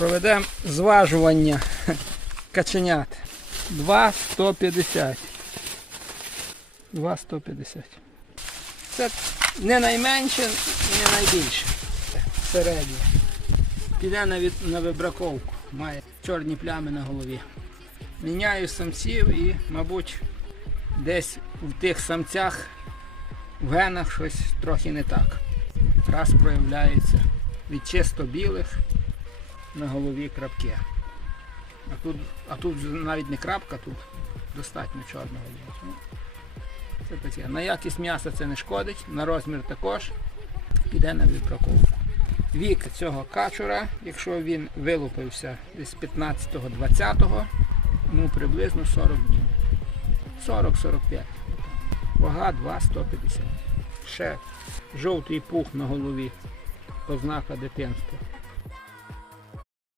Проведемо зважування каченят. 2,150. 2,150. Це не найменше, не найбільше. Середнє. Піде на, від, на вибраковку. Має чорні плями на голові. Міняю самців і, мабуть, десь в тих самцях в генах щось трохи не так. Раз проявляється від чисто білих на голові крапки. А тут, а тут навіть не крапка, тут достатньо чорного. є. Це таке. На якість м'яса це не шкодить, на розмір також піде на відбраковку. Вік цього качура, якщо він вилупився десь 15-20, ну приблизно 40 днів. 40-45. Вага 2,150. Ще жовтий пух на голові. Ознака дитинства.